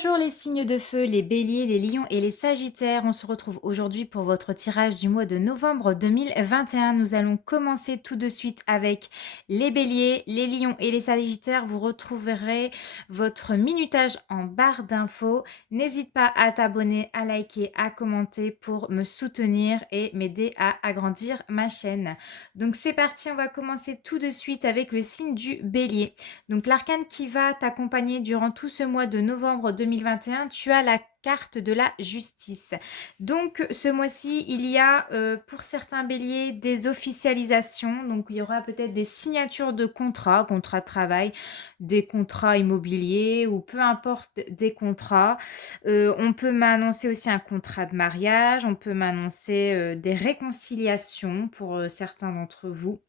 Bonjour les signes de feu, les béliers, les lions et les sagittaires. On se retrouve aujourd'hui pour votre tirage du mois de novembre 2021. Nous allons commencer tout de suite avec les béliers, les lions et les sagittaires. Vous retrouverez votre minutage en barre d'infos. N'hésite pas à t'abonner, à liker, à commenter pour me soutenir et m'aider à agrandir ma chaîne. Donc c'est parti, on va commencer tout de suite avec le signe du bélier. Donc l'arcane qui va t'accompagner durant tout ce mois de novembre 2021, tu as la carte de la justice. Donc ce mois-ci, il y a pour certains béliers des officialisations. Donc il y aura peut-être des signatures de contrats, contrats de travail, des contrats immobiliers ou peu importe des contrats. On peut m'annoncer aussi un contrat de mariage, on peut m'annoncer des réconciliations pour certains d'entre vous.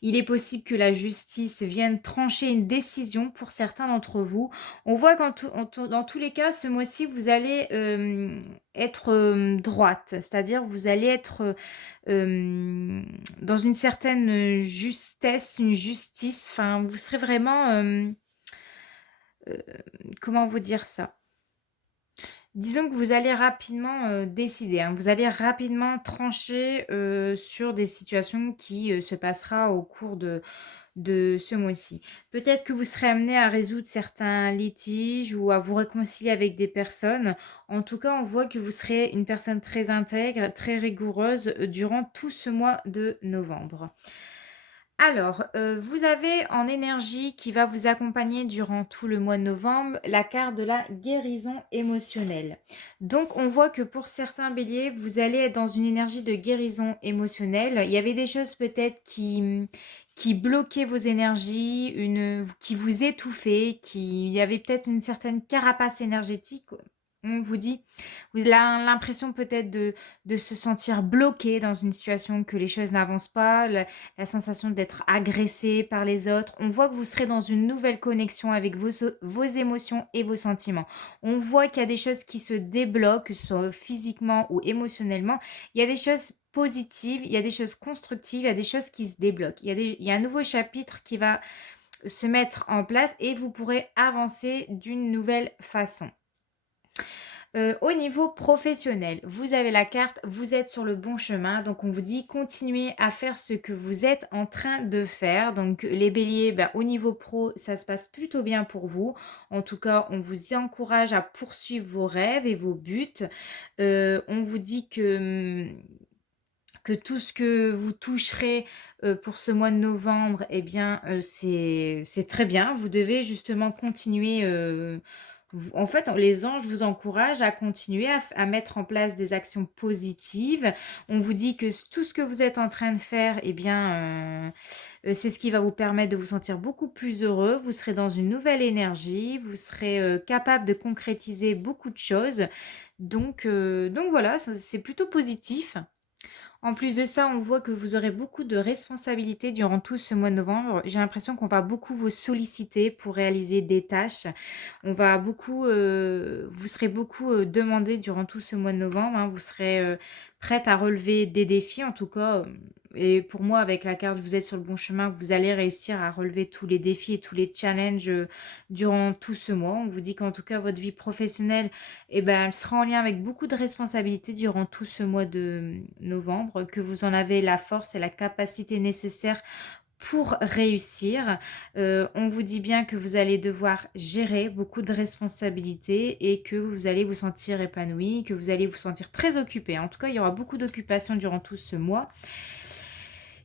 Il est possible que la justice vienne trancher une décision pour certains d'entre vous. On voit dans tous les cas, ce mois-ci, vous allez être droite, c'est-à-dire vous allez être dans une certaine justesse, une justice. Enfin, vous serez vraiment, euh, comment vous dire ça? Disons que vous allez rapidement décider, hein. Vous allez rapidement trancher sur des situations qui se passera au cours de ce mois-ci. Peut-être que vous serez amené à résoudre certains litiges ou à vous réconcilier avec des personnes. En tout cas, on voit que vous serez une personne très intègre, très rigoureuse durant tout ce mois de novembre. Alors, vous avez en énergie qui va vous accompagner durant tout le mois de novembre la carte de la guérison émotionnelle. Donc, on voit que pour certains béliers, vous allez être dans une énergie de guérison émotionnelle. Il y avait des choses peut-être qui bloquaient vos énergies, qui vous étouffaient, il y avait peut-être une certaine carapace énergétique. On vous dit, vous avez l'impression peut-être de se sentir bloqué dans une situation, que les choses n'avancent pas, la sensation d'être agressé par les autres. On voit que vous serez dans une nouvelle connexion avec vos émotions et vos sentiments. On voit qu'il y a des choses qui se débloquent, que ce soit physiquement ou émotionnellement. Il y a des choses positives, il y a des choses constructives, il y a des choses qui se débloquent. Il y a un nouveau chapitre qui va se mettre en place et vous pourrez avancer d'une nouvelle façon. Au niveau professionnel, vous avez la carte, vous êtes sur le bon chemin, donc on vous dit continuez à faire ce que vous êtes en train de faire. Donc les béliers, au niveau pro, ça se passe plutôt bien pour vous. En tout cas, on vous encourage à poursuivre vos rêves et vos buts. On vous dit que tout ce que vous toucherez pour ce mois de novembre, eh bien, c'est très bien. Vous devez justement continuer. En fait, les anges vous encouragent à continuer à mettre en place des actions positives. On vous dit que tout ce que vous êtes en train de faire, eh bien, c'est ce qui va vous permettre de vous sentir beaucoup plus heureux. Vous serez dans une nouvelle énergie. Vous serez capable de concrétiser beaucoup de choses. Donc voilà, c'est plutôt positif. En plus de ça, on voit que vous aurez beaucoup de responsabilités durant tout ce mois de novembre. J'ai l'impression qu'on va beaucoup vous solliciter pour réaliser des tâches. Vous serez beaucoup demandé durant tout ce mois de novembre, hein. Vous serez prête à relever des défis, en tout cas. Et pour moi, avec la carte, vous êtes sur le bon chemin. Vous allez réussir à relever tous les défis et tous les challenges durant tout ce mois. On vous dit qu'en tout cas, votre vie professionnelle, eh ben, elle sera en lien avec beaucoup de responsabilités durant tout ce mois de novembre, que vous en avez la force et la capacité nécessaire pour réussir. On vous dit bien que vous allez devoir gérer beaucoup de responsabilités et que vous allez vous sentir épanoui, que vous allez vous sentir très occupé. En tout cas, il y aura beaucoup d'occupations durant tout ce mois.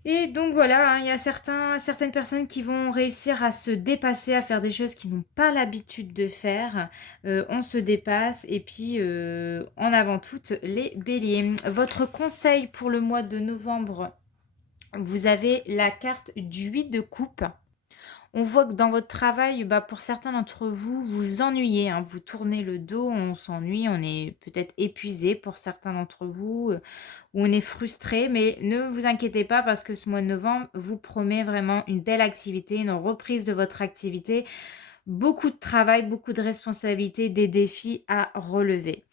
Et donc voilà, hein, il y a certaines personnes qui vont réussir à se dépasser, à faire des choses qu'ils n'ont pas l'habitude de faire. On se dépasse et puis en avant toutes les béliers. Votre conseil pour le mois de novembre, vous avez la carte du 8 de coupe. On voit que dans votre travail, pour certains d'entre vous, vous vous ennuyez, hein, vous tournez le dos, on s'ennuie, on est peut-être épuisé pour certains d'entre vous, ou on est frustré, mais ne vous inquiétez pas parce que ce mois de novembre vous promet vraiment une belle activité, une reprise de votre activité, beaucoup de travail, beaucoup de responsabilités, des défis à relever.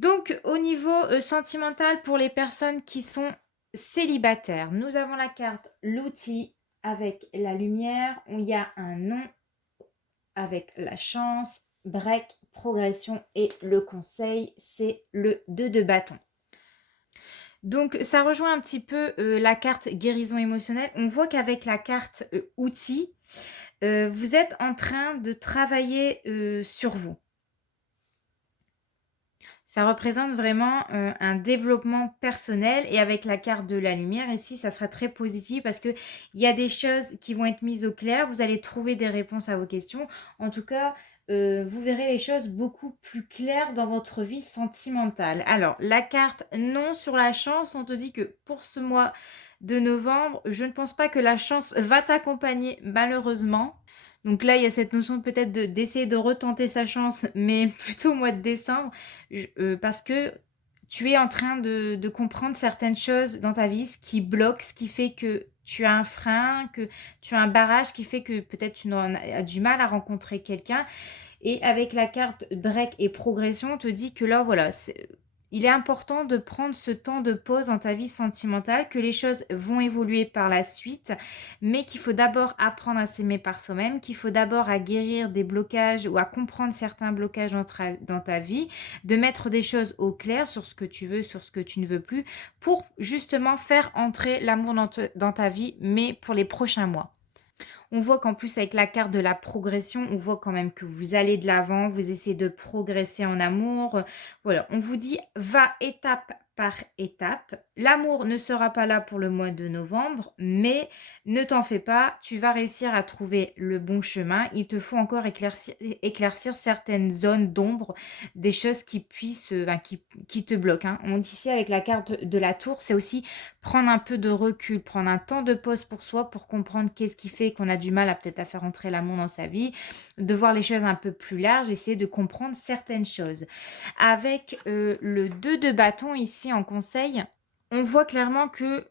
Donc au niveau sentimental, pour les personnes qui sont célibataires, nous avons la carte l'outil avec la lumière, il y a un nom avec la chance, break, progression et le conseil, c'est le 2 de bâton. Donc, ça rejoint un petit peu la carte guérison émotionnelle. On voit qu'avec la carte outils, vous êtes en train de travailler sur vous. Ça représente vraiment un développement personnel et avec la carte de la lumière ici, ça sera très positif parce qu'il y a des choses qui vont être mises au clair. Vous allez trouver des réponses à vos questions. En tout cas, vous verrez les choses beaucoup plus claires dans votre vie sentimentale. Alors, la carte non sur la chance, on te dit que pour ce mois de novembre, je ne pense pas que la chance va t'accompagner malheureusement. Donc là, il y a cette notion peut-être d'essayer de retenter sa chance, mais plutôt au mois de décembre, parce que tu es en train de comprendre certaines choses dans ta vie, ce qui bloque, ce qui fait que tu as un frein, que tu as un barrage qui fait que peut-être tu as du mal à rencontrer quelqu'un. Et avec la carte break et progression, on te dit que là, voilà, il est important de prendre ce temps de pause dans ta vie sentimentale, que les choses vont évoluer par la suite, mais qu'il faut d'abord apprendre à s'aimer par soi-même, qu'il faut d'abord à guérir des blocages ou à comprendre certains blocages dans ta vie, de mettre des choses au clair sur ce que tu veux, sur ce que tu ne veux plus, pour justement faire entrer l'amour dans ta vie, mais pour les prochains mois. On voit qu'en plus avec la carte de la progression, on voit quand même que vous allez de l'avant, vous essayez de progresser en amour. Voilà, on vous dit va étape par étape. L'amour ne sera pas là pour le mois de novembre, mais ne t'en fais pas, tu vas réussir à trouver le bon chemin. Il te faut encore éclaircir certaines zones d'ombre, des choses qui puissent, qui te bloquent, hein. On dit ici avec la carte de la tour, c'est aussi prendre un peu de recul, prendre un temps de pause pour soi pour comprendre qu'est-ce qui fait qu'on a du mal à peut-être à faire entrer l'amour dans sa vie, de voir les choses un peu plus larges, essayer de comprendre certaines choses. Avec le 2 de bâton ici en conseil, on voit clairement que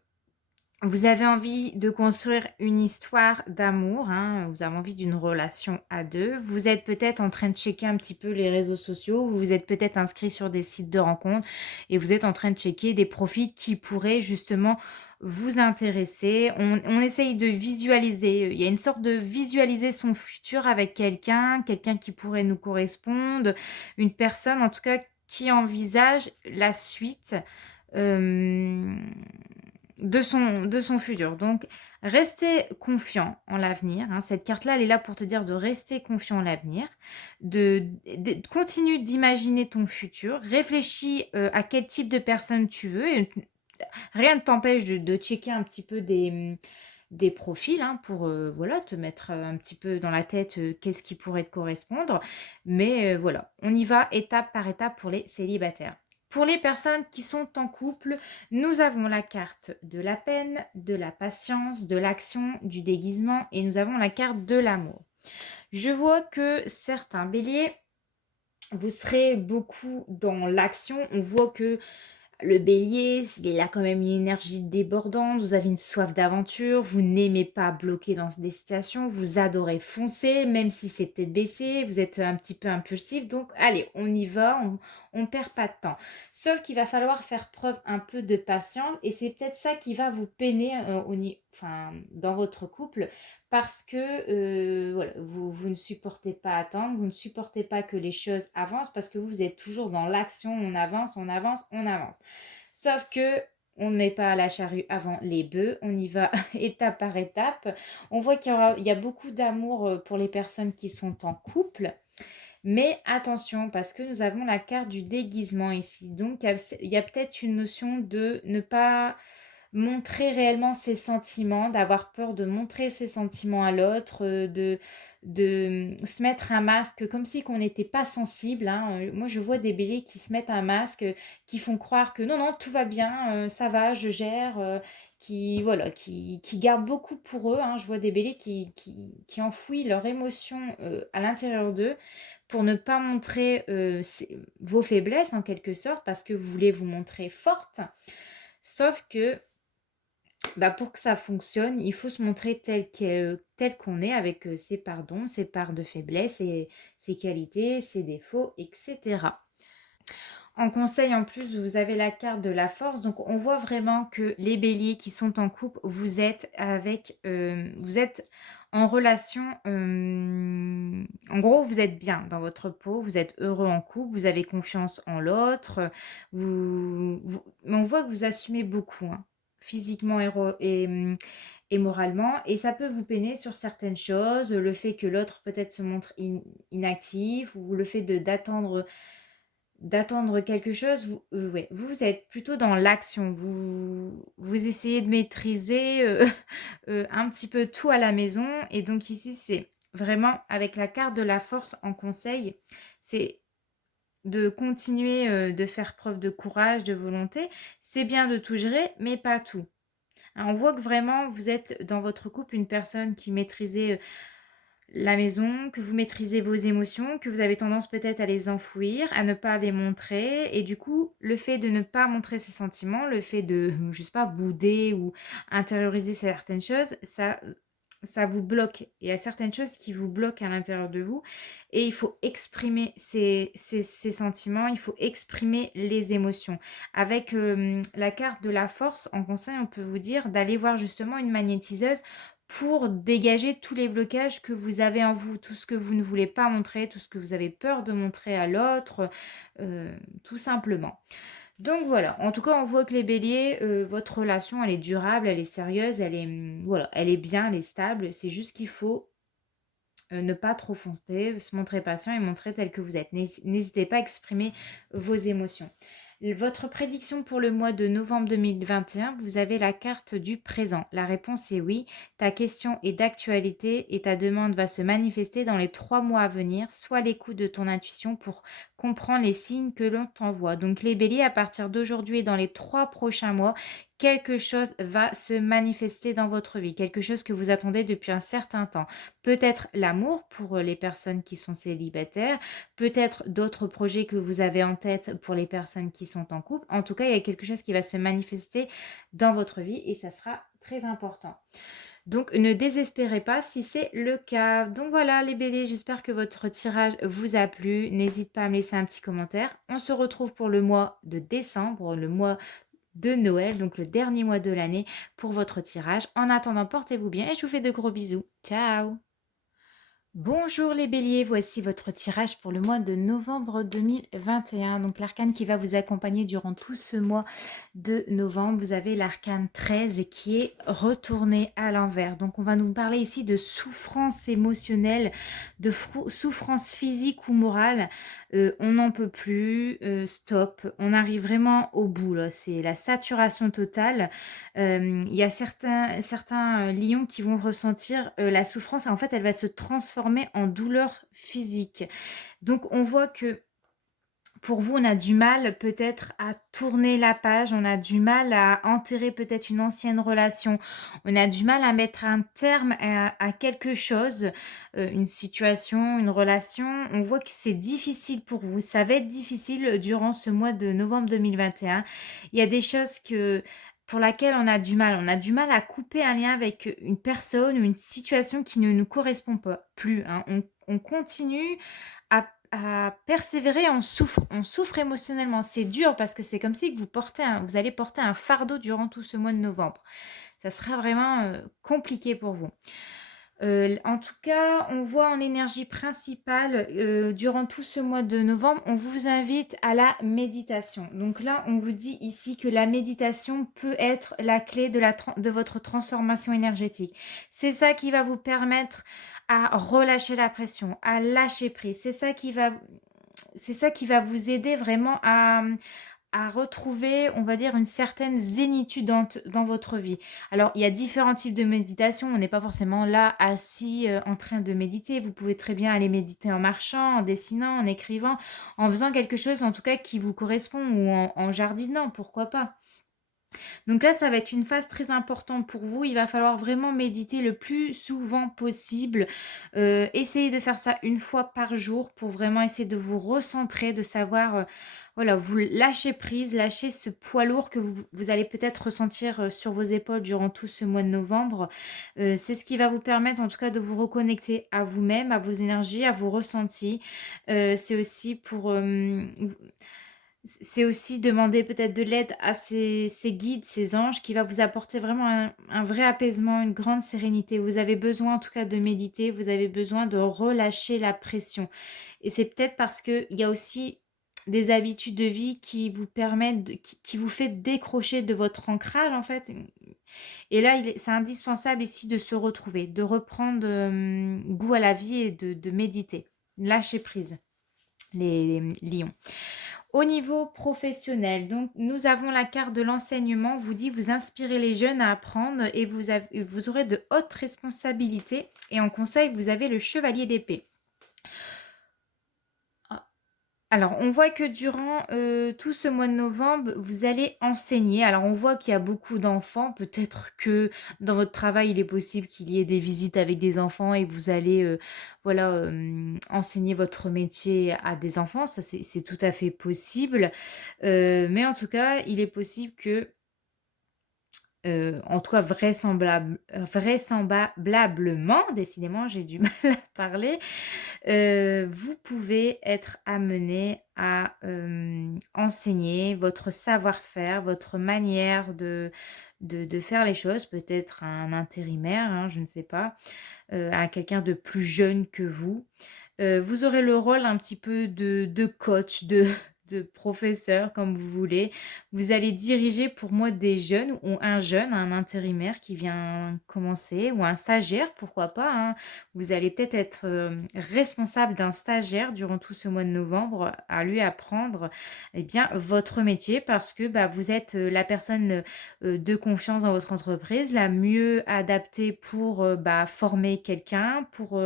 vous avez envie de construire une histoire d'amour, hein, vous avez envie d'une relation à deux. Vous êtes peut-être en train de checker un petit peu les réseaux sociaux, vous êtes peut-être inscrit sur des sites de rencontres et vous êtes en train de checker des profils qui pourraient justement vous intéresser. On essaye de visualiser, il y a une sorte de visualiser son futur avec quelqu'un qui pourrait nous correspondre, une personne en tout cas qui envisage la suite. Euh, de son futur. Donc, restez confiant en l'avenir, hein. Cette carte-là, elle est là pour te dire de rester confiant en l'avenir, continue d'imaginer ton futur, réfléchis à quel type de personne tu veux. Et rien ne t'empêche de checker un petit peu des profils, hein, pour voilà, te mettre un petit peu dans la tête qu'est-ce qui pourrait te correspondre. Mais voilà, on y va étape par étape pour les célibataires. Pour les personnes qui sont en couple, nous avons la carte de la peine, de la patience, de l'action, du déguisement et nous avons la carte de l'amour. Je vois que certains béliers, vous serez beaucoup dans l'action. On voit que le bélier, il a quand même une énergie débordante, vous avez une soif d'aventure, vous n'aimez pas bloquer dans des situations, vous adorez foncer, même si c'est tête baissée, vous êtes un petit peu impulsif, donc allez, on y va, on perd pas de temps. Sauf qu'il va falloir faire preuve un peu de patience et c'est peut-être ça qui va vous peiner dans votre couple parce que voilà, vous ne supportez pas attendre, vous ne supportez pas que les choses avancent parce que vous êtes toujours dans l'action, on avance, on avance, on avance. Sauf que on ne met pas la charrue avant les bœufs, on y va étape par étape. On voit qu'il y a beaucoup d'amour pour les personnes qui sont en couple. Mais attention, parce que nous avons la carte du déguisement ici. Donc, il y a peut-être une notion de ne pas montrer réellement ses sentiments, d'avoir peur de montrer ses sentiments à l'autre, de se mettre un masque comme si qu'on n'était pas sensible, hein. Moi, je vois des béliers qui se mettent un masque, qui font croire que non, non, tout va bien, ça va, je gère, voilà, qui gardent beaucoup pour eux, hein. Je vois des béliers qui enfouissent leurs émotions à l'intérieur d'eux pour ne pas montrer vos faiblesses en quelque sorte, parce que vous voulez vous montrer forte. Sauf que pour que ça fonctionne, il faut se montrer tel qu'on est avec ses pardons, ses parts de faiblesse, ses qualités, ses défauts, etc. En conseil, en plus, vous avez la carte de la force. Donc, on voit vraiment que les béliers qui sont en couple, vous êtes en relation. En gros, vous êtes bien dans votre peau, vous êtes heureux en couple, vous avez confiance en l'autre. Mais on voit que vous assumez beaucoup, hein, physiquement et moralement. Et ça peut vous peiner sur certaines choses. Le fait que l'autre peut-être se montre inactif ou le fait d'attendre quelque chose, ouais, vous êtes plutôt dans l'action. Vous essayez de maîtriser un petit peu tout à la maison. Et donc ici, c'est vraiment avec la carte de la force en conseil, c'est de continuer de faire preuve de courage, de volonté. C'est bien de tout gérer, mais pas tout. Hein, on voit que vraiment, vous êtes dans votre couple une personne qui maîtrisait la maison, que vous maîtrisez vos émotions, que vous avez tendance peut-être à les enfouir, à ne pas les montrer. Et du coup, le fait de ne pas montrer ses sentiments, le fait de, je sais pas, bouder ou intérioriser certaines choses, ça vous bloque. Il y a certaines choses qui vous bloquent à l'intérieur de vous. Et il faut exprimer ces sentiments, il faut exprimer les émotions. Avec la carte de la force, en conseil, on peut vous dire d'aller voir justement une magnétiseuse pour dégager tous les blocages que vous avez en vous, tout ce que vous ne voulez pas montrer, tout ce que vous avez peur de montrer à l'autre, tout simplement. Donc voilà, en tout cas, on voit que les béliers, votre relation, elle est durable, elle est sérieuse, voilà, elle est bien, elle est stable. C'est juste qu'il faut ne pas trop foncer, se montrer patient et montrer tel que vous êtes. N'hésitez pas à exprimer vos émotions. Votre prédiction pour le mois de novembre 2021, vous avez la carte du présent. La réponse est oui. Ta question est d'actualité et ta demande va se manifester dans les 3 mois à venir. Sois à l'écoute de ton intuition pour comprendre les signes que l'on t'envoie. Donc les béliers, à partir d'aujourd'hui et dans les 3 prochains mois, quelque chose va se manifester dans votre vie, quelque chose que vous attendez depuis un certain temps. Peut-être l'amour pour les personnes qui sont célibataires, peut-être d'autres projets que vous avez en tête pour les personnes qui sont en couple. En tout cas, il y a quelque chose qui va se manifester dans votre vie et ça sera très important. Donc, ne désespérez pas si c'est le cas. Donc voilà les béliers, j'espère que votre tirage vous a plu. N'hésite pas à me laisser un petit commentaire. On se retrouve pour le mois de décembre, le mois de Noël, donc le dernier mois de l'année pour votre tirage. En attendant, portez-vous bien et je vous fais de gros bisous. Ciao! Bonjour les béliers, voici votre tirage pour le mois de novembre 2021. Donc l'arcane qui va vous accompagner durant tout ce mois de novembre, vous avez l'arcane 13 qui est retourné à l'envers. Donc on va nous parler ici de souffrance émotionnelle, de souffrance physique ou morale. On n'en peut plus, stop, on arrive vraiment au bout là, c'est la saturation totale. Il y a certains lions qui vont ressentir la souffrance. En fait, elle va se transformer en douleur physique. Donc, on voit que pour vous, on a du mal peut-être à tourner la page, on a du mal à enterrer peut-être une ancienne relation, on a du mal à mettre un terme à quelque chose, une situation, une relation. On voit que c'est difficile pour vous, ça va être difficile durant ce mois de novembre 2021. Il y a des choses pour laquelle on a du mal à couper un lien avec une personne ou une situation qui ne nous correspond pas plus, hein. On continue à persévérer, on souffre émotionnellement. C'est dur parce que c'est comme si que vous allez porter un fardeau durant tout ce mois de novembre. Ça sera vraiment compliqué pour vous. En tout cas, on voit en énergie principale, durant tout ce mois de novembre, on vous invite à la méditation. Donc là, on vous dit ici que la méditation peut être la clé de votre transformation énergétique. C'est ça qui va vous permettre à relâcher la pression, à lâcher prise. C'est ça qui va vous aider vraiment à retrouver, on va dire, une certaine zénitude dans votre vie. Alors, il y a différents types de méditation. On n'est pas forcément là, assis, en train de méditer. Vous pouvez très bien aller méditer en marchant, en dessinant, en écrivant, en faisant quelque chose, en tout cas, qui vous correspond ou en jardinant, pourquoi pas. Donc là, ça va être une phase très importante pour vous. Il va falloir vraiment méditer le plus souvent possible. Essayez de faire ça une fois par jour pour vraiment essayer de vous recentrer, de savoir, voilà, vous lâcher prise, lâcher ce poids lourd que vous allez peut-être ressentir sur vos épaules durant tout ce mois de novembre. C'est ce qui va vous permettre en tout cas de vous reconnecter à vous-même, à vos énergies, à vos ressentis. C'est aussi pour C'est aussi demander peut-être de l'aide à ces guides, ces anges qui va vous apporter vraiment un vrai apaisement, une grande sérénité. Vous avez besoin en tout cas de méditer, vous avez besoin de relâcher la pression et c'est peut-être parce qu'il y a aussi des habitudes de vie qui vous permettent de qui vous fait décrocher de votre ancrage en fait, et là c'est indispensable ici de se retrouver, de reprendre, goût à la vie et de méditer. Lâcher prise, les lions. Au niveau professionnel, donc nous avons la carte de l'enseignement, vous dit: «Vous inspirez les jeunes à apprendre et vous aurez de hautes responsabilités» et en conseil, vous avez le chevalier d'épée. Alors, on voit que durant, tout ce mois de novembre, vous allez enseigner. Alors, on voit qu'il y a beaucoup d'enfants. Peut-être que dans votre travail, il est possible qu'il y ait des visites avec des enfants et que vous allez, voilà, enseigner votre métier à des enfants. Ça, c'est tout à fait possible. Mais en tout cas, il est possible que en tout cas vraisemblablement, décidément j'ai du mal à parler, vous pouvez être amené à, enseigner votre savoir-faire, votre manière de faire les choses, peut-être à un intérimaire, hein, je ne sais pas, à quelqu'un de plus jeune que vous. Vous aurez le rôle un petit peu de coach, de professeur, comme vous voulez. Vous allez diriger pour moi des jeunes ou un jeune, un intérimaire qui vient commencer ou un stagiaire, pourquoi pas, hein. Vous allez peut-être être, responsable d'un stagiaire durant tout ce mois de novembre, à lui apprendre, eh bien, votre métier parce que, bah, vous êtes, la personne, de confiance dans votre entreprise, la mieux adaptée pour, bah, former quelqu'un, pour,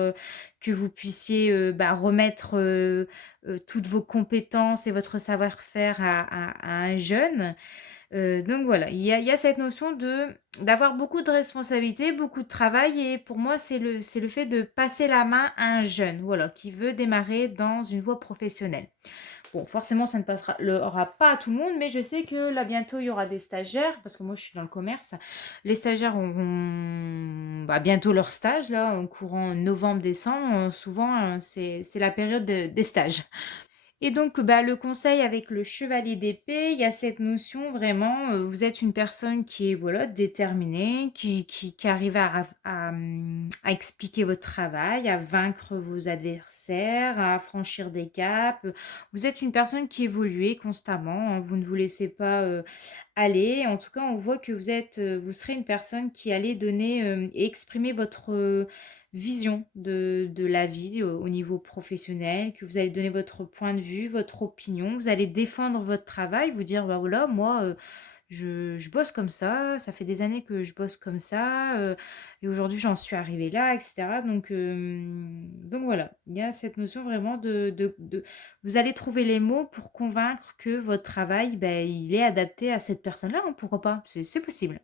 que vous puissiez, bah, remettre, toutes vos compétences et votre savoir-faire à un jeune. Donc voilà, il y a cette notion d'avoir beaucoup de responsabilités, beaucoup de travail et pour moi, c'est le fait de passer la main à un jeune, voilà, qui veut démarrer dans une voie professionnelle. Bon, forcément, ça ne passera aura pas à tout le monde, mais je sais que là, bientôt, il y aura des stagiaires, parce que moi, je suis dans le commerce. Les stagiaires auront bah, bientôt leur stage, là, en courant novembre-décembre. Souvent, c'est la période des stages. Et donc, bah, le conseil avec le chevalier d'épée, il y a cette notion vraiment, vous êtes une personne qui est, voilà, déterminée, qui arrive à expliquer votre travail, à vaincre vos adversaires, à franchir des caps. Vous êtes une personne qui évolue constamment, hein, vous ne vous laissez pas, aller. En tout cas, on voit que vous serez une personne qui allez donner, et exprimer votre, vision de la vie, au niveau professionnel, que vous allez donner votre point de vue, votre opinion. Vous allez défendre votre travail, vous dire: «Bah, voilà, moi, je bosse comme ça fait des années que je bosse comme ça, et aujourd'hui j'en suis arrivée là» et cetera. Donc voilà, il y a cette notion vraiment de vous allez trouver les mots pour convaincre que votre travail, ben il est adapté à cette personne-là, hein, pourquoi pas? C'est possible.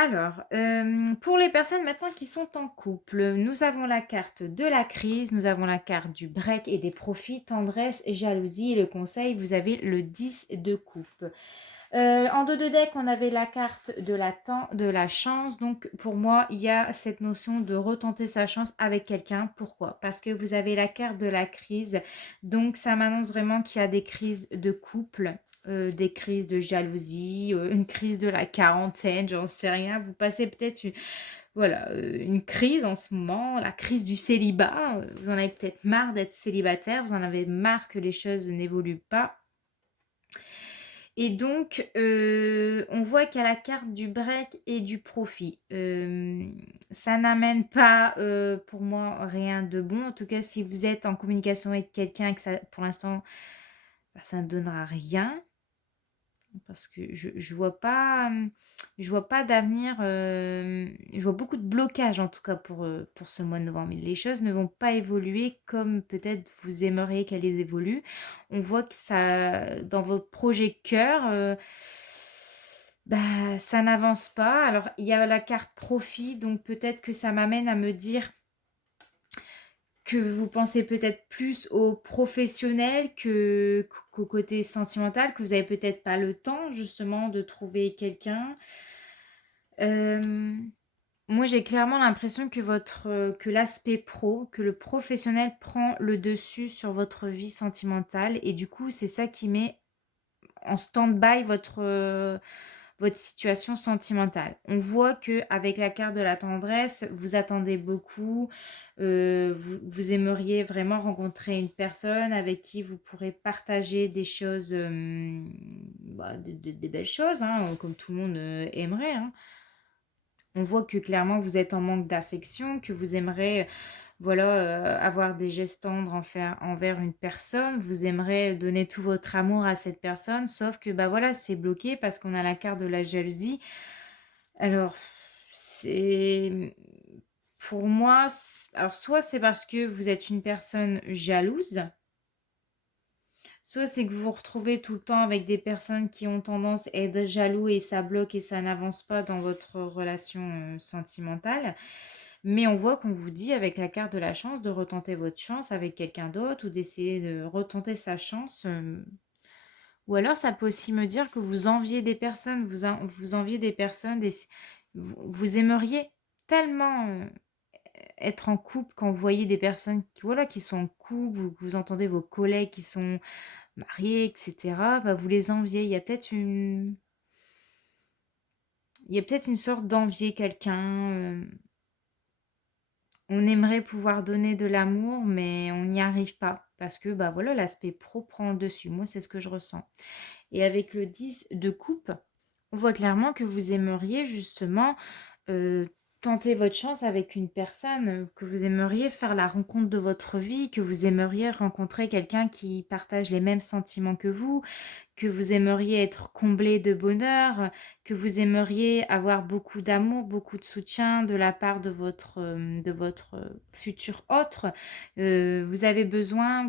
Alors, pour les personnes maintenant qui sont en couple, nous avons la carte de la crise, nous avons la carte du break et des profits, tendresse et jalousie et le conseil, vous avez le 10 de coupe. En dos de deck, on avait la carte de la chance. Donc, pour moi, il y a cette notion de retenter sa chance avec quelqu'un. Pourquoi? Parce que vous avez la carte de la crise. Donc, ça m'annonce vraiment qu'il y a des crises de couple, des crises de jalousie, une crise de la quarantaine, j'en sais rien. Vous passez peut-être voilà, une crise en ce moment, la crise du célibat. Vous en avez peut-être marre d'être célibataire, vous en avez marre que les choses n'évoluent pas. Et donc, on voit qu'il y a la carte du break et du profit. Ça n'amène pas, pour moi, rien de bon. En tout cas, si vous êtes en communication avec quelqu'un et que ça pour l'instant, bah, ça ne donnera rien. Parce que je vois pas, je vois pas d'avenir, je vois beaucoup de blocages en tout cas pour ce mois de novembre. Les choses ne vont pas évoluer comme peut-être vous aimeriez qu'elles évoluent. On voit que ça dans votre projet cœur, bah, ça n'avance pas. Alors il y a la carte profit, donc peut-être que ça m'amène à me dire que vous pensez peut-être plus au professionnel qu'au côté sentimental, que vous avez peut-être pas le temps justement de trouver quelqu'un. Hem Moi, j'ai clairement l'impression que que l'aspect pro, que le professionnel prend le dessus sur votre vie sentimentale et du coup, c'est ça qui met en stand-by votre situation sentimentale. On voit que avec la carte de la tendresse, vous attendez beaucoup, vous aimeriez vraiment rencontrer une personne avec qui vous pourrez partager des choses, des belles choses, hein, comme tout le monde aimerait, hein. On voit que clairement vous êtes en manque d'affection, que vous aimeriez voilà, avoir des gestes tendres envers une personne, vous aimeriez donner tout votre amour à cette personne, sauf que bah voilà, c'est bloqué parce qu'on a la carte de la jalousie. Alors, c'est pour moi, alors soit c'est parce que vous êtes une personne jalouse, soit c'est que vous vous retrouvez tout le temps avec des personnes qui ont tendance à être jaloux et ça bloque et ça n'avance pas dans votre relation sentimentale. Mais on voit qu'on vous dit avec la carte de la chance de retenter votre chance avec quelqu'un d'autre ou d'essayer de retenter sa chance. Ou alors ça peut aussi me dire que vous enviez des personnes, vous enviez des personnes, vous aimeriez tellement être en couple quand vous voyez des personnes qui, voilà, qui sont en couple, vous entendez vos collègues qui sont mariés, etc. Bah, vous les enviez. Il y a peut-être une sorte d'envier quelqu'un. On aimerait pouvoir donner de l'amour, mais on n'y arrive pas parce que bah voilà, l'aspect pro prend le dessus. Moi, c'est ce que je ressens. Et avec le 10 de coupe, on voit clairement que vous aimeriez justement heu, tenter votre chance avec une personne, que vous aimeriez faire la rencontre de votre vie, que vous aimeriez rencontrer quelqu'un qui partage les mêmes sentiments que vous aimeriez être comblé de bonheur, que vous aimeriez avoir beaucoup d'amour, beaucoup de soutien de la part de votre futur autre. Vous avez des besoins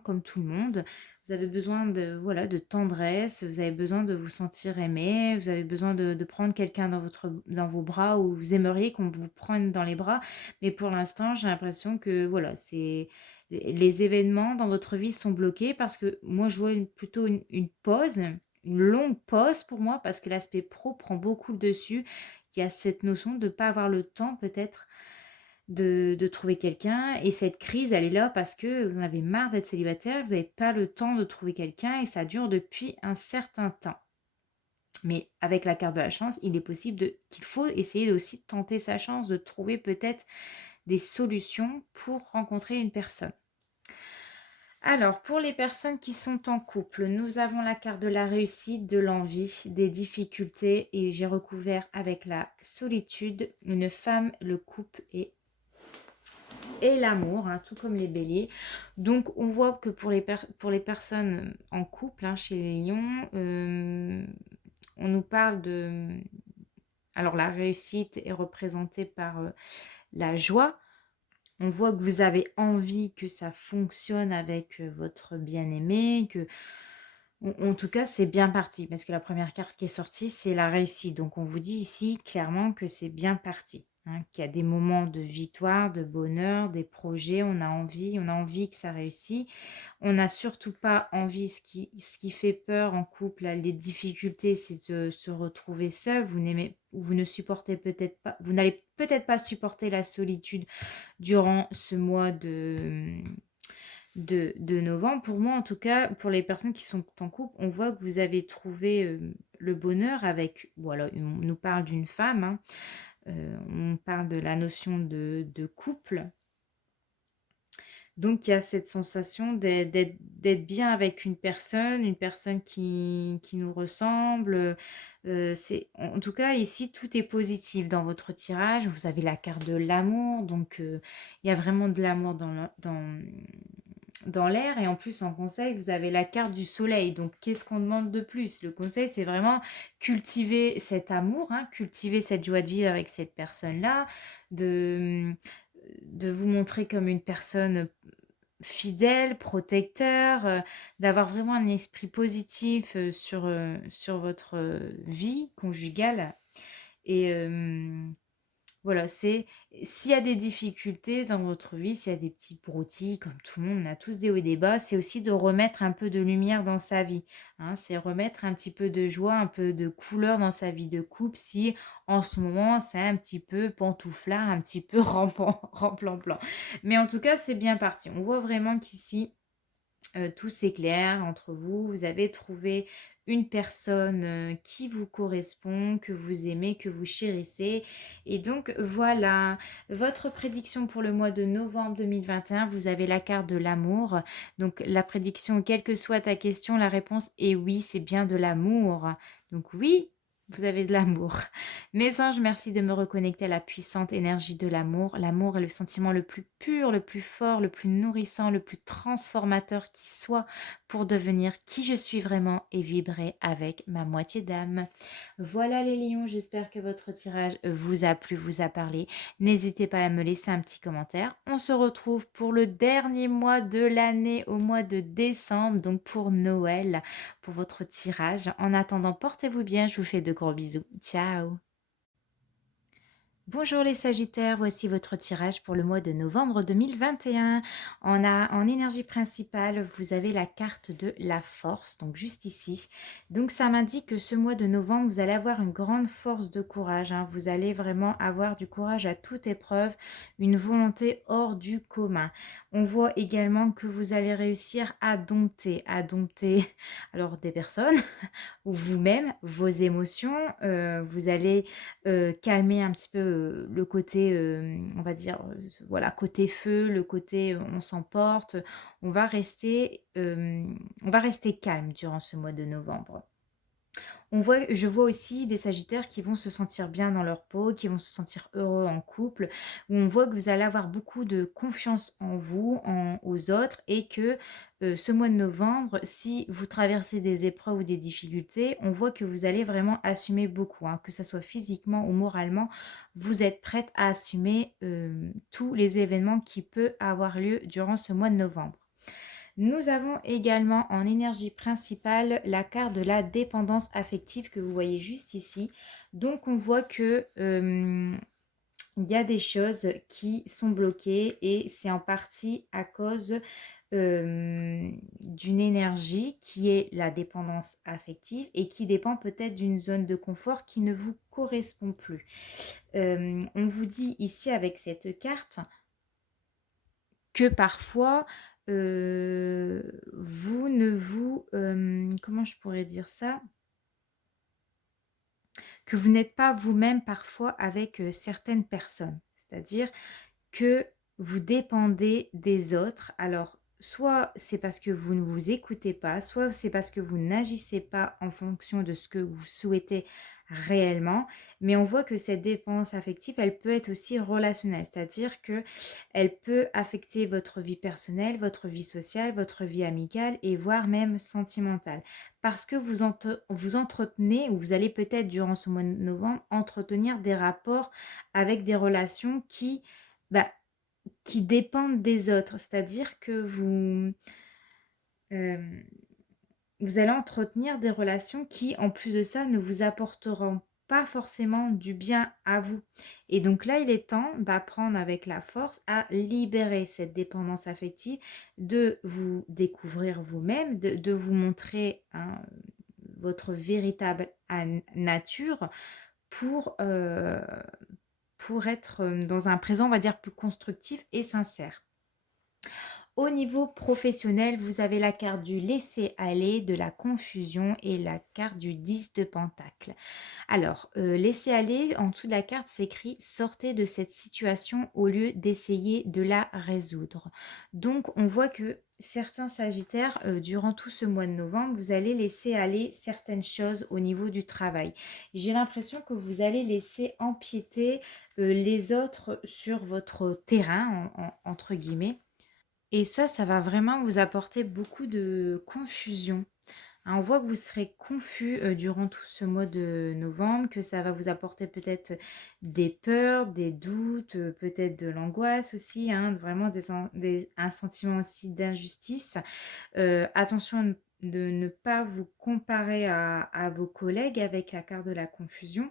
comme tout le monde. Vous avez besoin de, voilà, de tendresse, vous avez besoin de vous sentir aimé, vous avez besoin de prendre quelqu'un dans vos bras ou vous aimeriez qu'on vous prenne dans les bras. Mais pour l'instant, j'ai l'impression que voilà, les événements dans votre vie sont bloqués parce que moi, je vois plutôt une pause, une longue pause pour moi parce que l'aspect pro prend beaucoup le dessus. Il y a cette notion de ne pas avoir le temps peut-être de trouver quelqu'un et cette crise, elle est là parce que vous en avez marre d'être célibataire, vous n'avez pas le temps de trouver quelqu'un et ça dure depuis un certain temps. Mais avec la carte de la chance, il est possible qu'il faut essayer aussi de tenter sa chance, de trouver peut-être des solutions pour rencontrer une personne. Alors, pour les personnes qui sont en couple, nous avons la carte de la réussite, de l'envie, des difficultés et j'ai recouvert avec la solitude, une femme, le couple et l'amour, hein, tout comme les béliers. Donc, on voit que pour les personnes en couple, hein, chez les lions, on nous parle de... Alors, la réussite est représentée par la joie. On voit que vous avez envie que ça fonctionne avec votre bien-aimé, en tout cas, c'est bien parti, parce que la première carte qui est sortie, c'est la réussite. Donc, on vous dit ici clairement que c'est bien parti, hein, qu'il y a des moments de victoire, de bonheur, des projets, on a envie que ça réussisse. On n'a surtout pas envie, ce qui fait peur en couple, là, les difficultés, c'est de se retrouver seul. Vous ne supportez peut-être pas, vous n'allez peut-être pas supporter la solitude durant ce mois de novembre. Pour moi, en tout cas, pour les personnes qui sont en couple, on voit que vous avez trouvé le bonheur avec, voilà, on nous parle d'une femme, hein, on parle de la notion de couple. Donc, il y a cette sensation d'être bien avec une personne qui nous ressemble. En tout cas, ici, tout est positif dans votre tirage. Vous avez la carte de l'amour, donc il y a vraiment de l'amour dans l'air. Et en plus, en conseil, vous avez la carte du soleil. Donc, qu'est-ce qu'on demande de plus? Le conseil, c'est vraiment cultiver cet amour, hein, cultiver cette joie de vivre avec cette personne-là, de de vous montrer comme une personne fidèle, protecteur, d'avoir vraiment un esprit positif sur votre vie conjugale. Et Voilà, c'est s'il y a des difficultés dans votre vie, s'il y a des petits broutilles comme tout le monde, on a tous des hauts et des bas, c'est aussi de remettre un peu de lumière dans sa vie, hein. C'est remettre un petit peu de joie, un peu de couleur dans sa vie de couple si en ce moment c'est un petit peu pantouflard, un petit peu remplan-plan. Mais en tout cas, c'est bien parti. On voit vraiment qu'ici, tout s'éclaire entre vous. Vous avez trouvé une personne, qui vous correspond, que vous aimez, que vous chérissez et donc voilà. Votre prédiction pour le mois de novembre 2021, vous avez la carte de l'amour. Donc la prédiction, quelle que soit ta question, la réponse est oui, c'est bien de l'amour. Donc oui, vous avez de l'amour. Mes anges, merci de me reconnecter à la puissante énergie de l'amour. L'amour est le sentiment le plus pur, le plus fort, le plus nourrissant, le plus transformateur qui soit pour devenir qui je suis vraiment et vibrer avec ma moitié d'âme. Voilà les lions, j'espère que votre tirage vous a plu, vous a parlé. N'hésitez pas à me laisser un petit commentaire. On se retrouve pour le dernier mois de l'année, au mois de décembre, donc pour Noël, pour votre tirage. En attendant, portez-vous bien, je vous fais de gros bisous. Ciao. Bonjour les Sagittaires, voici votre tirage pour le mois de novembre 2021. En énergie principale, vous avez la carte de la force, donc juste ici. Donc ça m'indique que ce mois de novembre, vous allez avoir une grande force de courage, hein. Vous allez vraiment avoir du courage à toute épreuve, une volonté hors du commun. On voit également que vous allez réussir à dompter alors des personnes, ou vous-même, vos émotions. Vous allez calmer un petit peu le côté, on va dire, voilà, côté feu, le côté on s'emporte. On va rester calme durant ce mois de novembre. Je vois aussi des Sagittaires qui vont se sentir bien dans leur peau, qui vont se sentir heureux en couple, où on voit que vous allez avoir beaucoup de confiance en vous, aux autres, et que ce mois de novembre, si vous traversez des épreuves ou des difficultés, on voit que vous allez vraiment assumer beaucoup, hein, que ce soit physiquement ou moralement, vous êtes prête à assumer tous les événements qui peuvent avoir lieu durant ce mois de novembre. Nous avons également en énergie principale la carte de la dépendance affective que vous voyez juste ici. Donc on voit que il y a des choses qui sont bloquées et c'est en partie à cause d'une énergie qui est la dépendance affective et qui dépend peut-être d'une zone de confort qui ne vous correspond plus. On vous dit ici avec cette carte que parfois, vous ne vous, comment je pourrais dire ça? Que vous n'êtes pas vous-même parfois avec, certaines personnes. C'est-à-dire que vous dépendez des autres. Alors, soit c'est parce que vous ne vous écoutez pas, soit c'est parce que vous n'agissez pas en fonction de ce que vous souhaitez réellement. Mais on voit que cette dépendance affective, elle peut être aussi relationnelle, c'est-à-dire que elle peut affecter votre vie personnelle, votre vie sociale, votre vie amicale et voire même sentimentale. Parce que vous entretenez, ou vous allez peut-être durant ce mois de novembre, entretenir des rapports avec des relations bah, qui dépendent des autres. C'est-à-dire que euh, vous allez entretenir des relations qui, en plus de ça, ne vous apporteront pas forcément du bien à vous. Et donc là, il est temps d'apprendre avec la force à libérer cette dépendance affective, de vous découvrir vous-même, de vous montrer, hein, votre véritable nature pour, pour être dans un présent, on va dire, plus constructif et sincère. Au niveau professionnel, vous avez la carte du laisser-aller, de la confusion et la carte du 10 de pentacle. Alors, laisser-aller, en dessous de la carte, s'écrit « Sortez de cette situation au lieu d'essayer de la résoudre ». Donc, on voit que certains sagittaires, durant tout ce mois de novembre, vous allez laisser aller certaines choses au niveau du travail. J'ai l'impression que vous allez laisser empiéter les autres sur votre terrain, entre guillemets. Et ça va vraiment vous apporter beaucoup de confusion. Hein, on voit que vous serez confus durant tout ce mois de novembre, que ça va vous apporter peut-être des peurs, des doutes, peut-être de l'angoisse aussi, hein, vraiment un sentiment aussi d'injustice. Attention de ne pas vous comparer à vos collègues avec la carte de la confusion.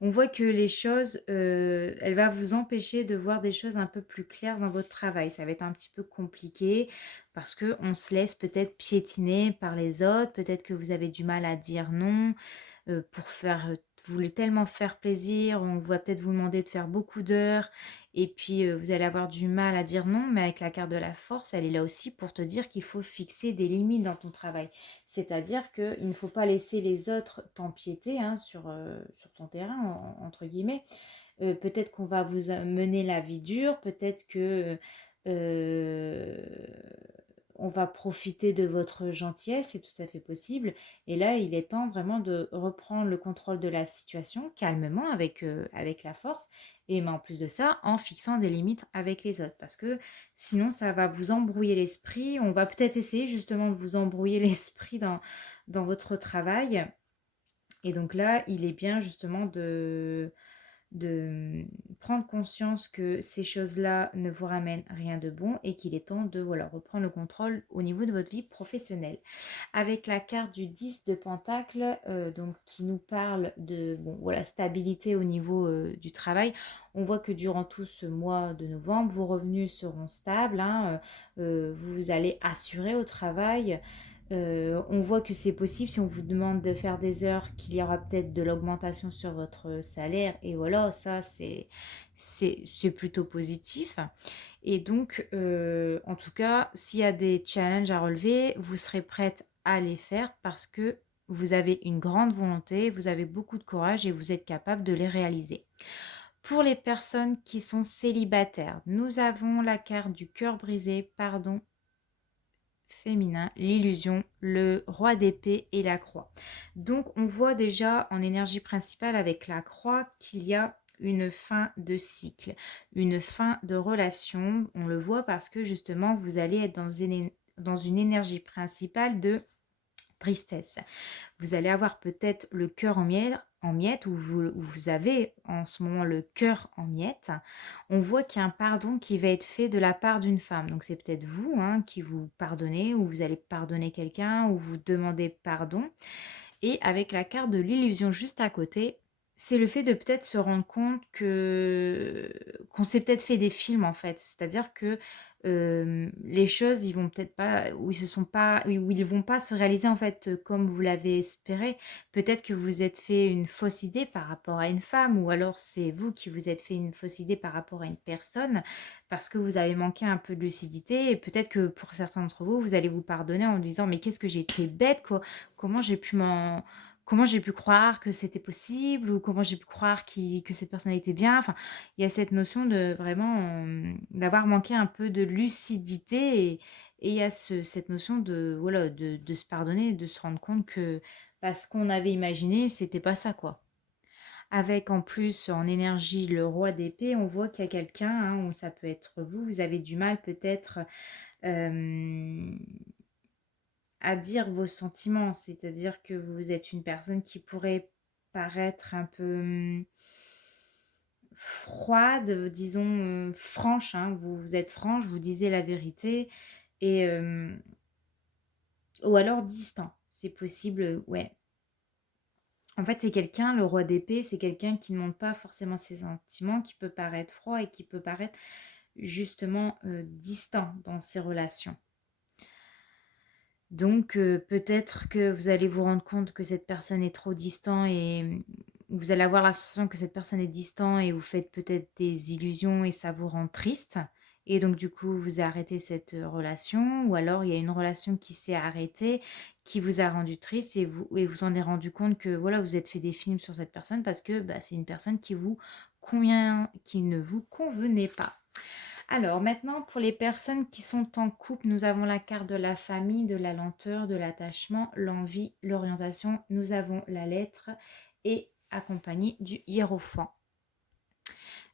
On voit que les choses, elle va vous empêcher de voir des choses un peu plus claires dans votre travail. Ça va être un petit peu compliqué parce qu'on se laisse peut-être piétiner par les autres. Peut-être que vous avez du mal à dire non pour faire, vous voulez tellement faire plaisir. On va peut-être vous demander de faire beaucoup d'heures et puis vous allez avoir du mal à dire non. Mais avec la carte de la force, elle est là aussi pour te dire qu'il faut fixer des limites dans ton travail. C'est-à-dire qu'il ne faut pas laisser les autres t'empiéter hein, sur ton terrain, entre guillemets. Peut-être qu'on va vous mener la vie dure, peut-être que euh, on va profiter de votre gentillesse, c'est tout à fait possible. Et là, il est temps vraiment de reprendre le contrôle de la situation calmement avec la force. Et mais en plus de ça, en fixant des limites avec les autres. Parce que sinon, ça va vous embrouiller l'esprit. On va peut-être essayer justement de vous embrouiller l'esprit dans votre travail. Et donc là, il est bien justement de prendre conscience que ces choses-là ne vous ramènent rien de bon et qu'il est temps de voilà, reprendre le contrôle au niveau de votre vie professionnelle. Avec la carte du 10 de Pentacle, donc qui nous parle de bon, voilà, stabilité au niveau du travail, on voit que durant tout ce mois de novembre, vos revenus seront stables, hein, vous allez assurer au travail. On voit que c'est possible si on vous demande de faire des heures, qu'il y aura peut-être de l'augmentation sur votre salaire. Et voilà, ça, c'est plutôt positif. Et donc, en tout cas, s'il y a des challenges à relever, vous serez prête à les faire parce que vous avez une grande volonté, vous avez beaucoup de courage et vous êtes capable de les réaliser. Pour les personnes qui sont célibataires, nous avons la carte du cœur brisé, pardon, féminin, l'illusion, le roi d'épée et la croix. Donc on voit déjà en énergie principale avec la croix qu'il y a une fin de cycle, une fin de relation. On le voit parce que justement vous allez être dans une énergie principale de tristesse. Vous allez avoir peut-être le cœur en miettes ou vous avez en ce moment le cœur en miettes. On voit qu'il y a un pardon qui va être fait de la part d'une femme. Donc c'est peut-être vous hein, qui vous pardonnez ou vous allez pardonner quelqu'un ou vous demandez pardon. Et avec la carte de l'illusion juste à côté, c'est le fait de peut-être se rendre compte que qu'on s'est peut-être fait des films en fait. C'est-à-dire que les choses, ils vont peut-être pas, ou ils se sont pas, ou ils vont pas se réaliser en fait comme vous l'avez espéré. Peut-être que vous êtes fait une fausse idée par rapport à une femme, ou alors c'est vous qui vous êtes fait une fausse idée par rapport à une personne, parce que vous avez manqué un peu de lucidité. Et peut-être que pour certains d'entre vous, vous allez vous pardonner en disant mais qu'est-ce que j'ai été bête quoi. Comment j'ai pu comment j'ai pu croire que c'était possible ou comment j'ai pu croire que cette personne était bien. Enfin, il y a cette notion de vraiment d'avoir manqué un peu de lucidité et il y a cette notion de voilà de se pardonner, de se rendre compte que parce qu'on avait imaginé, c'était pas ça quoi. Avec en plus en énergie le roi d'épée, on voit qu'il y a quelqu'un, hein, ou ça peut être vous, vous avez du mal peut-être euh, à dire vos sentiments, c'est-à-dire que vous êtes une personne qui pourrait paraître un peu froide, disons franche, hein, vous êtes franche, vous disiez la vérité, et ou alors distant, c'est possible, ouais. En fait, c'est quelqu'un, le roi d'épée, c'est quelqu'un qui ne montre pas forcément ses sentiments, qui peut paraître froid et qui peut paraître justement distant dans ses relations. Donc peut-être que vous allez vous rendre compte que cette personne est trop distant et vous allez avoir la sensation que cette personne est distant et vous faites peut-être des illusions et ça vous rend triste. Et donc du coup, vous arrêtez cette relation ou alors il y a une relation qui s'est arrêtée, qui vous a rendu triste et vous en avez rendu compte que voilà, vous êtes fait des films sur cette personne parce que bah, c'est une personne qui vous convient, qui ne vous convenait pas. Alors maintenant, pour les personnes qui sont en couple, nous avons la carte de la famille, de la lenteur, de l'attachement, l'envie, l'orientation. Nous avons la lettre et accompagné du hiérophant.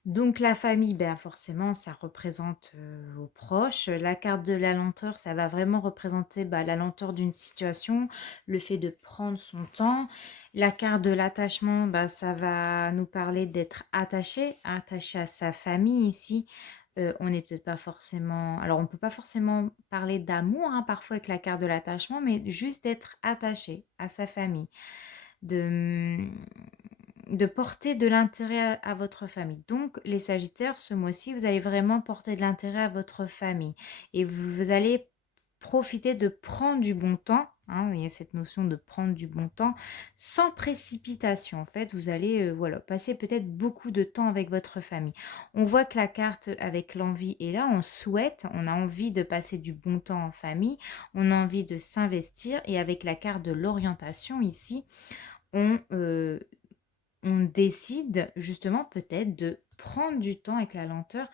Donc la famille, ben forcément, ça représente vos proches. La carte de la lenteur, ça va vraiment représenter la lenteur d'une situation, le fait de prendre son temps. La carte de l'attachement, ça va nous parler d'être attaché à sa famille ici. On n'est peut-être pas forcément... Alors, on ne peut pas forcément parler d'amour parfois avec la carte de l'attachement, mais juste d'être attaché à sa famille. De de porter de l'intérêt à votre famille. Donc les Sagittaires, ce mois-ci, vous allez vraiment porter de l'intérêt à votre famille et vous allez profiter de prendre du bon temps, hein, il y a cette notion de prendre du bon temps sans précipitation. En fait, vous allez voilà, passer peut-être beaucoup de temps avec votre famille. On voit que la carte avec l'envie est là, on souhaite, on a envie de passer du bon temps en famille, on a envie de s'investir et avec la carte de l'orientation ici, on, on décide justement peut-être de prendre du temps avec la lenteur,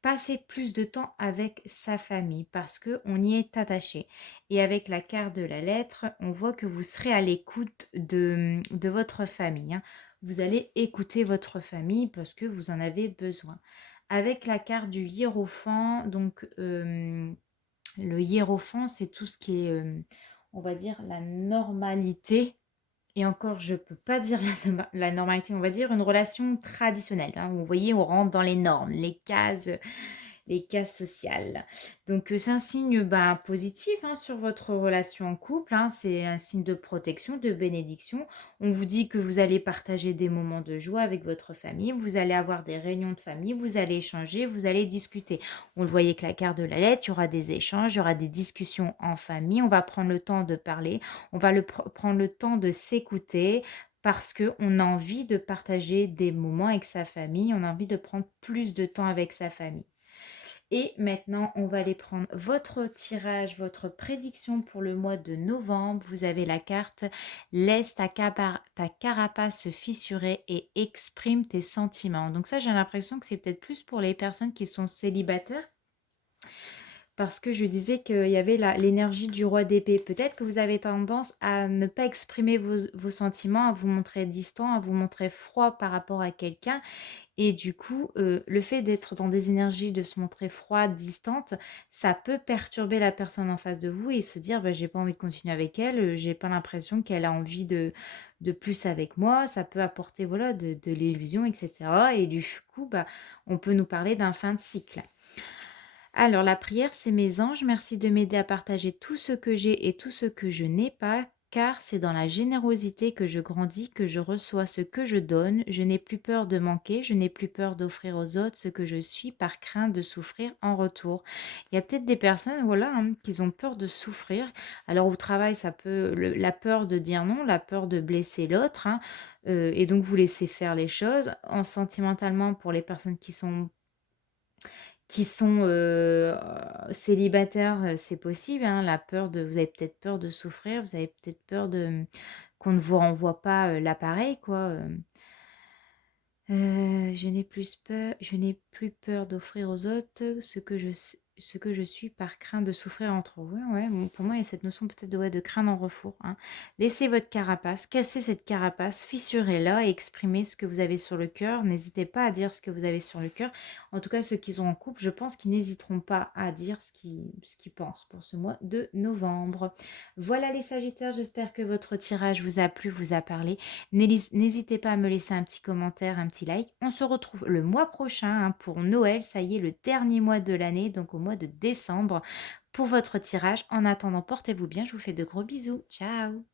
passer plus de temps avec sa famille parce que on y est attaché. Et avec la carte de la lettre, on voit que vous serez à l'écoute de votre famille, hein. Vous allez écouter votre famille parce que vous en avez besoin. Avec la carte du hiérophant, donc le hiérophant, c'est tout ce qui est, on va dire, la normalité. Et encore, je peux pas dire la normalité, on va dire une relation traditionnelle, hein. Vous voyez, on rentre dans les normes, les cases sociales. Donc, c'est un signe positif, hein, sur votre relation en couple, hein. C'est un signe de protection, de bénédiction. On vous dit que vous allez partager des moments de joie avec votre famille, vous allez avoir des réunions de famille, vous allez échanger, vous allez discuter. On le voyait avec la carte de la lettre, il y aura des échanges, il y aura des discussions en famille, on va prendre le temps de parler, on va prendre le temps de s'écouter parce qu'on a envie de partager des moments avec sa famille, on a envie de prendre plus de temps avec sa famille. Et maintenant, on va aller prendre votre tirage, votre prédiction pour le mois de novembre. Vous avez la carte «Laisse ta carapace se fissurer et exprime tes sentiments». Donc ça, j'ai l'impression que c'est peut-être plus pour les personnes qui sont célibataires. Parce que je disais qu'il y avait l'énergie du roi d'épée. Peut-être que vous avez tendance à ne pas exprimer vos sentiments, à vous montrer distant, à vous montrer froid par rapport à quelqu'un. Et du coup, le fait d'être dans des énergies, de se montrer froide, distante, ça peut perturber la personne en face de vous et se dire: «J'ai pas envie de continuer avec elle, j'ai pas l'impression qu'elle a envie de plus avec moi». Ça peut apporter, voilà, de l'illusion et cetera et du coup, on peut nous parler d'un fin de cycle. Alors la prière, c'est: «Mes anges, merci de m'aider à partager tout ce que j'ai et tout ce que je n'ai pas, car c'est dans la générosité que je grandis, que je reçois ce que je donne. Je n'ai plus peur de manquer, je n'ai plus peur d'offrir aux autres ce que je suis par crainte de souffrir en retour». Il y a peut-être des personnes, voilà, hein, qui ont peur de souffrir. Alors au travail, ça peut la peur de dire non, la peur de blesser l'autre, hein, et donc vous laissez faire les choses. En sentimentalement, pour les personnes qui sont, célibataires, c'est possible, hein, la peur de vous avez peut-être peur de souffrir, vous avez peut-être peur de qu'on ne vous renvoie pas, l'appareil quoi, je n'ai plus peur d'offrir aux autres ce que je suis par crainte de souffrir entre eux. Ouais, ouais, pour moi, il y a cette notion peut-être de, ouais, de crainte en refour, hein. Laissez votre carapace, cassez cette carapace, fissurez-la et exprimez ce que vous avez sur le cœur. N'hésitez pas à dire ce que vous avez sur le cœur. En tout cas, ceux qui sont en couple, je pense qu'ils n'hésiteront pas à dire ce qu'ils pensent pour ce mois de novembre. Voilà les Sagittaires, j'espère que votre tirage vous a plu, vous a parlé. N'hésitez pas à me laisser un petit commentaire, un petit like. On se retrouve le mois prochain, hein, pour Noël. Ça y est, le dernier mois de l'année, donc au mois de décembre, pour votre tirage. En attendant, portez-vous bien. Je vous fais de gros bisous. Ciao!